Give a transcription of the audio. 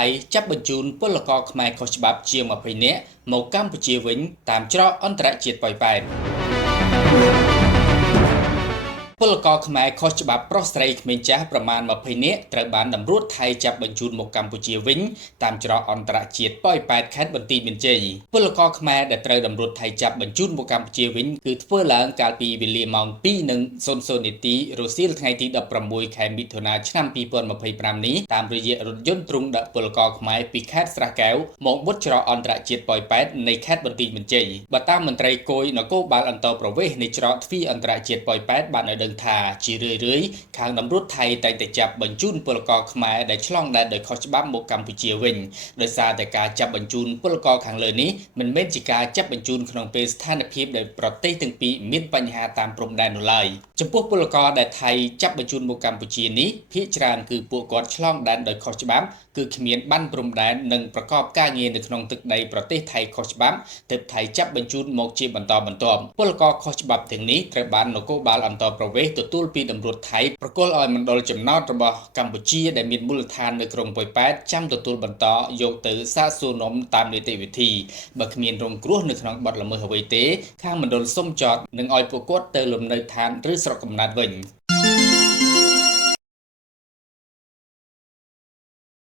ថៃចាប់បញ្ជូនពលករខ្មែរខុសច្បាប់ជាង20នាក់មកកម្ពុជាវិញតាមច្រកអន្តរជាតិប៉ោយប៉ែតពលករខ្មែរខុសច្បាប់ប្រុសស្រីក្មេងចាស់ប្រមាណ20នាក់ត្រូវបានតម្រួតថៃចាប់បញ្ជូនមកកម្ពុជាវិញតាមច្រកអន្តរជាតិប៉ោយប៉ែតខេត្តបន្ទាយមានជ័យពលករខ្មែរដែលត្រូវតម្រួតថៃចាប់បញ្ជូនមកកម្ពុជាវិញគឺធ្វើឡើងកាលពីវេលាម៉ោង 2:00 នាទីរសៀលថ្ងៃទី16 ខែមិថុនាឆ្នាំ2025នេះតាមរយៈរថយន្តទ្រុងដឹកពលករខ្មែរពីខេត្តស្រះកែវមកមុតច្រកអន្តរជាតិប៉ោយប៉ែតនៃខេត្តបន្ទាយមានជ័យបើតាមមន្ត្រីគយនគរបាលអន្តរប្រវេសន៍នៃច្រកទ្វារអន្តរជាតិប៉ោយប៉ែតបានឲ្យដឹងថាជារឿយៗខាងតម្រួតថៃតែងតែចាប់បញ្ជូនពលករខ្មែរដែលឆ្លងដែនដោយខុសច្បាប់មកកម្ពុជាវិញដោយសារតែការចាប់បញ្ជូនពលករខាងលើនេះមិនមែនជាការចាប់បញ្ជូនក្នុងពេលស្ថានភាពដែលប្រទេសទាំងពីរមានបញ្ហាតាមព្រំដែននោះឡើយចំពោះពលករដែលថៃចាប់បញ្ជូនមកកម្ពុជានេះភាគច្រើនគឺពួកគាត់ឆ្លងដែនដោយខុសច្បាប់គឺគ្មានប័ណ្ណព្រំដែននិងប្រកបការងារនៅក្នុងទឹកដីប្រទេសថៃខុសច្បាប់ទើបថៃចាប់បញ្ជូនមកជាបន្តបន្ទាប់ពលករខុសច្បាប់ទាំងនេះត្រូវបាននគរបាលអន្តរប្រវេសន៍ទទួលពីតម្រួតថៃប្រគល់ឲ្យមណ្ឌលចំណោទរបស់កម្ពុជាដែលមានមូលដ្ឋាននៅក្រុងប៉ោយប៉ែតចាំទទួលបន្តយកទៅសាកសួរនាំតាមនីតិវិធីបើគ្មានរងគ្រោះនៅក្នុងបទល្មើសអ្វីទេខាងមណ្ឌលសុំចោទនឹងឲ្យពួកគាត់ទៅលំនៅឋានឬស្រុកកំណើតវិញ